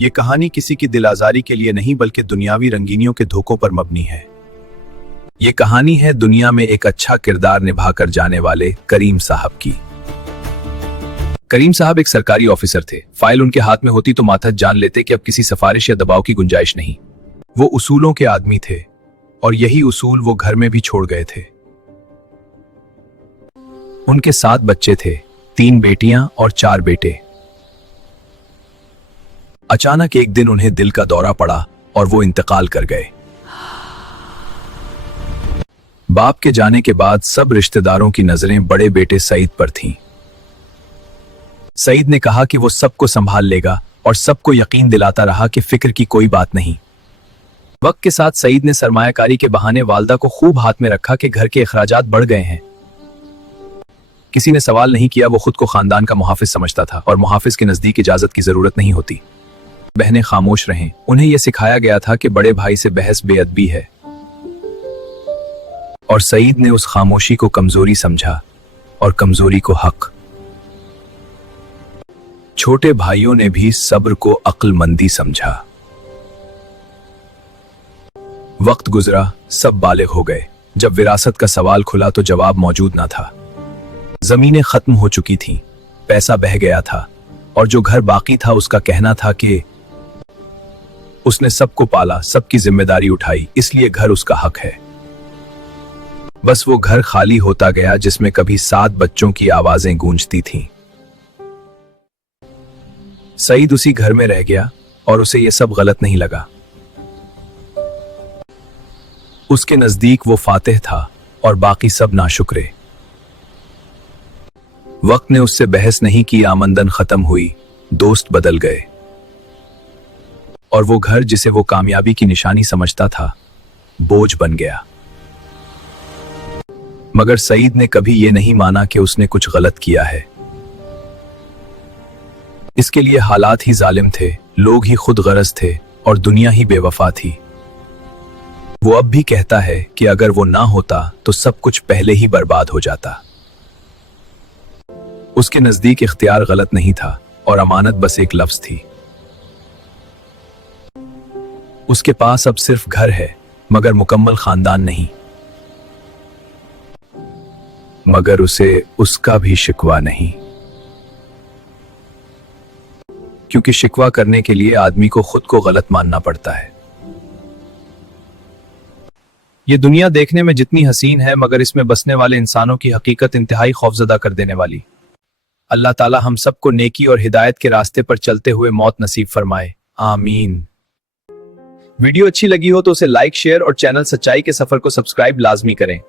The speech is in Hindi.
ये कहानी किसी की दिल आजारी के लिए नहीं बल्कि दुनियावी रंगीनियों के धोखों पर मबनी है। ये कहानी है दुनिया में एक अच्छा किरदार निभाकर जाने वाले करीम साहब की। करीम साहब एक सरकारी ऑफिसर थे। फाइल उनके हाथ में होती तो माथा जान लेते कि अब किसी सिफारिश या दबाव की गुंजाइश नहीं। वो उसूलों के आदमी थे और यही उसूल वो घर में भी छोड़ गए थे। उनके 7 बच्चे थे, 3 बेटियां और 4 बेटे। अचानक एक दिन उन्हें दिल का दौरा पड़ा और वो इंतकाल कर गए। बाप के जाने के बाद सब रिश्तेदारों की नजरें बड़े बेटे सईद पर थीं। सईद ने कहा कि वो सबको संभाल लेगा और सबको यकीन दिलाता रहा कि फिक्र की कोई बात नहीं। वक्त के साथ सईद ने सरमायाकारी के बहाने वालदा को खूब हाथ में रखा कि घर के अखराजात बढ़ गए हैं। किसी ने सवाल नहीं किया। वो खुद को खानदान का मुहाफिज समझता था और मुहाफिज के नजदीक इजाजत की जरूरत नहीं होती। बहनें खामोश रहें। उन्हें यह सिखाया गया था कि बड़े भाई से बहस बेअदबी है, और सईद ने उस खामोशी को कमजोरी समझा और कमजोरी को हक। छोटे भाइयों ने भी सब्र को अक्लमंदी समझा। वक्त गुजरा, सब बालिग हो गए। जब विरासत का सवाल खुला तो जवाब मौजूद ना था। जमीनें खत्म हो चुकी थीं, पैसा बह गया था, और जो घर बाकी था उसका कहना था कि उसने सबको पाला, सबकी जिम्मेदारी उठाई, इसलिए घर उसका हक है। बस वो घर खाली होता गया जिसमें कभी 7 बच्चों की आवाजें गूंजती थीं। सईद उसी घर में रह गया और उसे यह सब गलत नहीं लगा। उसके नजदीक वो फातिह था और बाकी सब नाशुक्रे। वक्त ने उससे बहस नहीं की, आमदन खत्म हुई, दोस्त बदल गए, और वो घर जिसे वो कामयाबी की निशानी समझता था बोझ बन गया। मगर सईद ने कभी ये नहीं माना कि उसने कुछ गलत किया है। इसके लिए हालात ही जालिम थे, लोग ही खुद गरज थे और दुनिया ही बेवफा थी। वो अब भी कहता है कि अगर वो ना होता तो सब कुछ पहले ही बर्बाद हो जाता। उसके नजदीक इख्तियार गलत नहीं था और अमानत बस एक लफ्ज थी। उसके पास अब सिर्फ घर है मगर मुकम्मल खानदान नहीं। मगर उसे उसका भी शिकवा नहीं, क्योंकि शिकवा करने के लिए आदमी को खुद को गलत मानना पड़ता है। ये दुनिया देखने में जितनी हसीन है मगर इसमें बसने वाले इंसानों की हकीकत इंतहाई खौफजदा कर देने वाली। अल्लाह ताला हम सबको नेकी और हिदायत के रास्ते पर चलते हुए मौत नसीब फरमाए, आमीन। वीडियो अच्छी लगी हो तो उसे लाइक, शेयर और चैनल सच्चाई के सफर को सब्सक्राइब लाजमी करें।